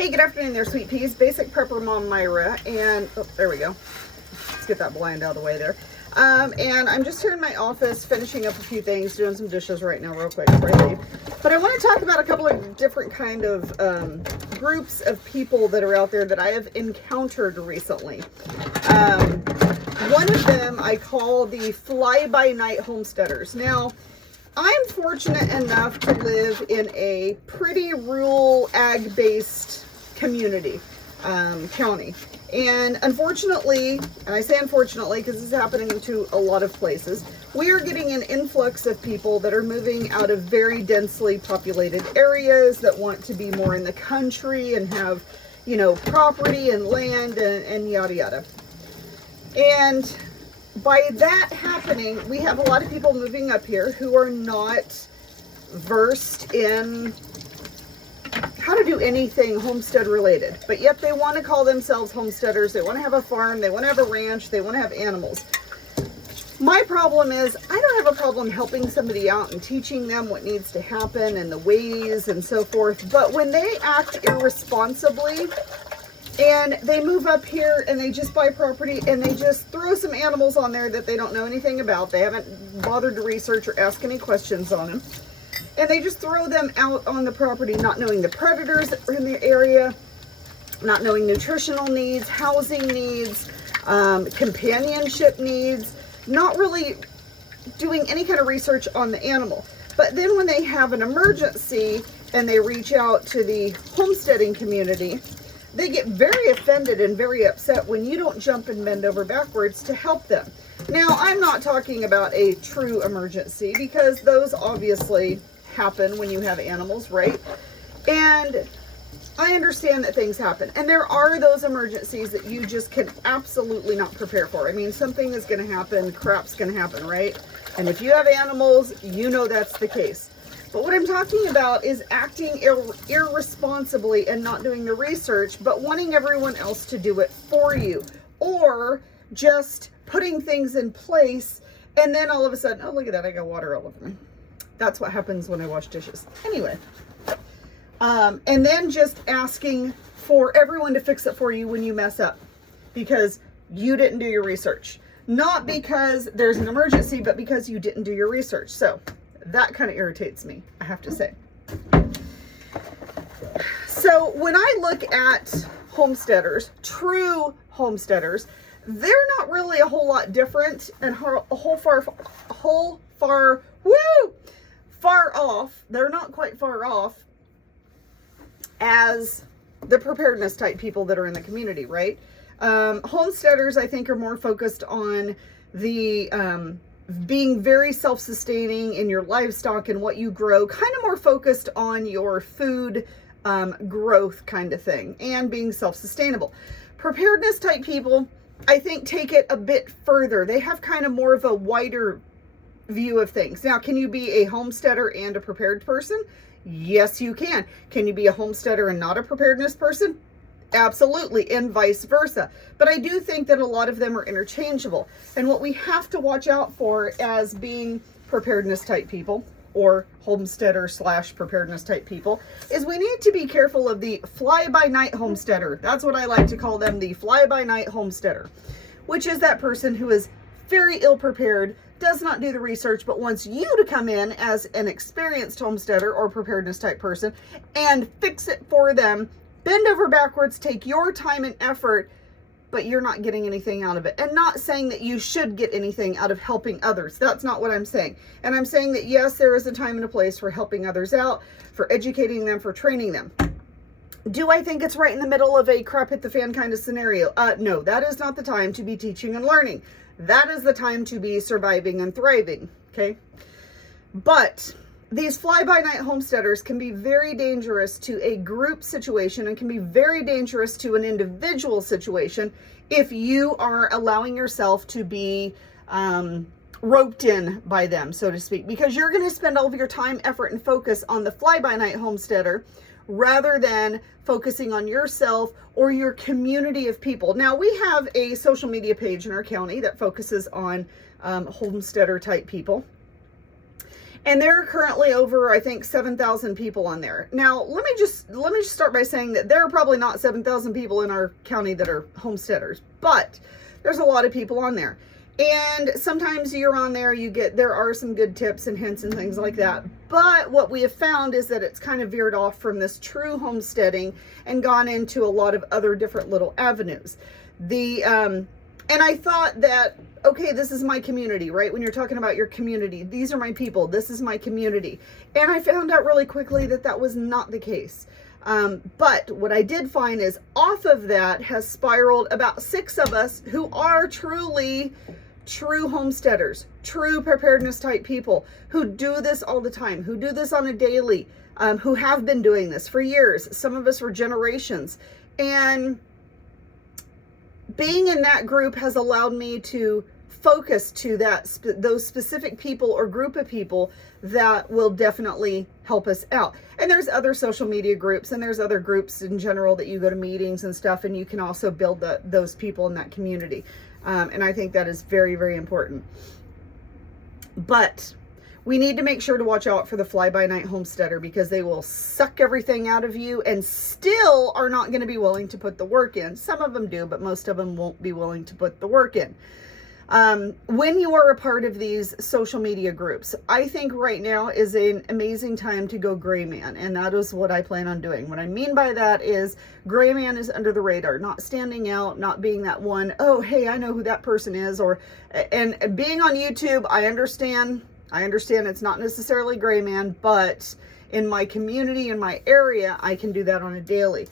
Hey, good afternoon there, sweet peas. Basic prepper mom Myra, and oh, there we go. Let's get that blind out of the way there. And I'm just here in my office finishing up a few things, doing some dishes right now real quick before I leave. But I want to talk about a couple of different kind of groups of people that are out there that I have encountered recently. One of them I call the fly-by-night homesteaders. Now, I'm fortunate enough to live in a pretty rural ag-based community, county. And unfortunately, and I say unfortunately because this is happening to a lot of places, we are getting an influx of people that are moving out of very densely populated areas that want to be more in the country and have, you know, property and land and yada yada. And by that happening, we have a lot of people moving up here who are not versed in how to do anything homestead related, but yet they want to call themselves homesteaders. They want to have a farm, they want to have a ranch, they want to have animals. My problem is I don't have a problem helping somebody out and teaching them what needs to happen and the ways and so forth, but when they act irresponsibly and they move up here and they just buy property and they just throw some animals on there that they don't know anything about, they haven't bothered to research or ask any questions on them, and they just throw them out on the property, not knowing the predators that are in the area, not knowing nutritional needs, housing needs, companionship needs, not really doing any kind of research on the animal. But then when they have an emergency and they reach out to the homesteading community, they get very offended and very upset when you don't jump and bend over backwards to help them. Now, I'm not talking about a true emergency because those obviously happen when you have animals, right? And I understand that things happen. And there are those emergencies that you just can absolutely not prepare for. I mean, something is going to happen, crap's going to happen, right? And if you have animals, you know that's the case. But what I'm talking about is acting irresponsibly and not doing the research, but wanting everyone else to do it for you. Or just putting things in place and then all of a sudden, oh, look at that, I got water all over me. That's what happens when I wash dishes. Anyway, and then just asking for everyone to fix it for you when you mess up because you didn't do your research. Not because there's an emergency, but because you didn't do your research. So that kind of irritates me, I have to say. So when I look at homesteaders, true homesteaders, they're not really a whole lot different and far off. They're not quite far off as the preparedness type people that are in the community, right? Homesteaders, I think, are more focused on the being very self-sustaining in your livestock and what you grow, kind of more focused on your food growth kind of thing and being self-sustainable. Preparedness type people, I think, take it a bit further. They have kind of more of a wider view of things. Now, can you be a homesteader and a prepared person? Yes, you can. Can you be a homesteader and not a preparedness person? Absolutely, and vice versa. But I do think that a lot of them are interchangeable. And what we have to watch out for as being preparedness type people or homesteader / preparedness type people is we need to be careful of the fly-by-night homesteader. That's what I like to call them, the fly-by-night homesteader, which is that person who is very ill-prepared, does not do the research, but wants you to come in as an experienced homesteader or preparedness type person and fix it for them, bend over backwards, take your time and effort, but you're not getting anything out of it. And not saying that you should get anything out of helping others. That's not what I'm saying. And I'm saying that yes, there is a time and a place for helping others out, for educating them, for training them. Do I think it's right in the middle of a crap hit the fan kind of scenario? No, that is not the time to be teaching and learning. That is the time to be surviving and thriving, okay? But these fly-by-night homesteaders can be very dangerous to a group situation and can be very dangerous to an individual situation if you are allowing yourself to be roped in by them, so to speak, because you're going to spend all of your time, effort, and focus on the fly-by-night homesteader rather than focusing on yourself or your community of people. Now, we have a social media page in our county that focuses on homesteader type people. And there are currently over, I think, 7,000 people on there. Now, let me just start by saying that there are probably not 7,000 people in our county that are homesteaders, but there's a lot of people on there. And sometimes you're on there, there are some good tips and hints and things like that. But what we have found is that it's kind of veered off from this true homesteading and gone into a lot of other different little avenues. And I thought that, okay, this is my community, right? When you're talking about your community, these are my people, this is my community. And I found out really quickly that that was not the case. But what I did find is off of that has spiraled about 6 of us who are truly true homesteaders, true preparedness type people who do this all the time, who do this on a daily, who have been doing this for years, some of us for generations. And being in that group has allowed me to focus to those specific people or group of people that will definitely help us out. And there's other social media groups, and there's other groups in general that you go to meetings and stuff, and you can also build those people in that community. And I think that is very, very important. But we need to make sure to watch out for the fly-by-night homesteader, because they will suck everything out of you and still are not going to be willing to put the work in. Some of them do, but most of them won't be willing to put the work in. When you are a part of these social media groups, I think right now is an amazing time to go gray man. And that is what I plan on doing. What I mean by that is gray man is under the radar, not standing out, not being that one, oh, hey, I know who that person is. And being on YouTube, I understand it's not necessarily gray man, but in my community, in my area, I can do that on a daily.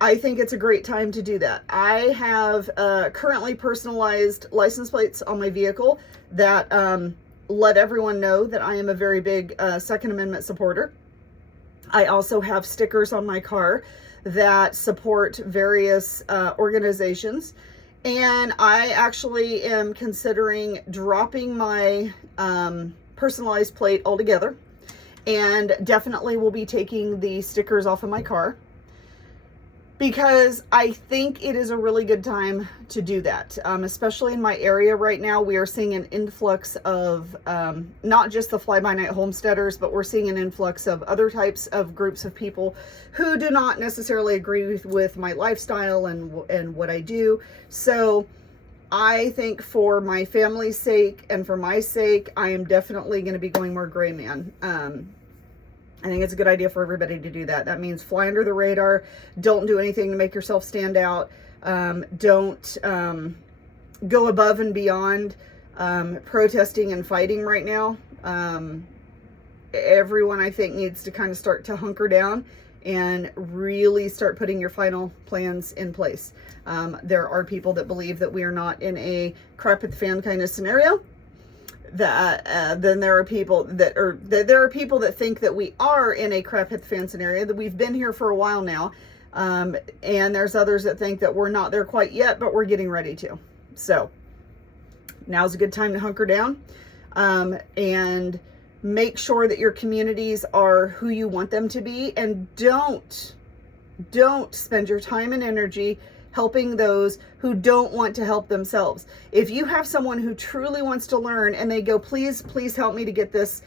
I think it's a great time to do that. I have currently personalized license plates on my vehicle that let everyone know that I am a very big Second Amendment supporter. I also have stickers on my car that support various organizations. And I actually am considering dropping my personalized plate altogether, and definitely will be taking the stickers off of my car, because I think it is a really good time to do that. Especially in my area right now, we are seeing an influx of not just the fly-by-night homesteaders, but we're seeing an influx of other types of groups of people who do not necessarily agree with my lifestyle and what I do. So I think for my family's sake and for my sake, I am definitely going to be going more gray man. I think it's a good idea for everybody to do that. That means fly under the radar. Don't do anything to make yourself stand out. Don't go above and beyond protesting and fighting right now. Everyone, I think, needs to kind of start to hunker down and really start putting your final plans in place. There are people that believe that we are not in a crap at the fan kind of scenario. Then there are people that think that we are in a crap hit the fan scenario, that we've been here for a while now. And there's others that think that we're not there quite yet, but we're getting ready to. So now's a good time to hunker down, and make sure that your communities are who you want them to be. And don't spend your time and energy helping those who don't want to help themselves. If you have someone who truly wants to learn and they go, please help me to get this,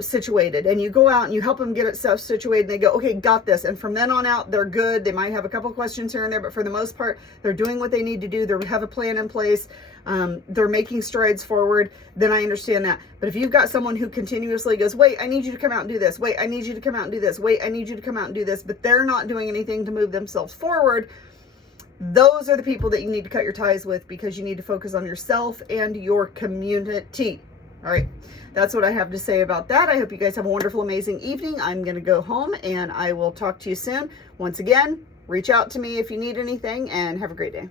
situated, and you go out and you help them get it situated, and they go, okay, got this. And from then on out, they're good. They might have a couple questions here and there, but for the most part, they're doing what they need to do. They have a plan in place. They're making strides forward. Then I understand that. But if you've got someone who continuously goes, wait, I need you to come out and do this. Wait, I need you to come out and do this. Wait, I need you to come out and do this. But they're not doing anything to move themselves forward. Those are the people that you need to cut your ties with, because you need to focus on yourself and your community. All right. That's what I have to say about that. I hope you guys have a wonderful, amazing evening. I'm going to go home, and I will talk to you soon. Once again, reach out to me if you need anything, and have a great day.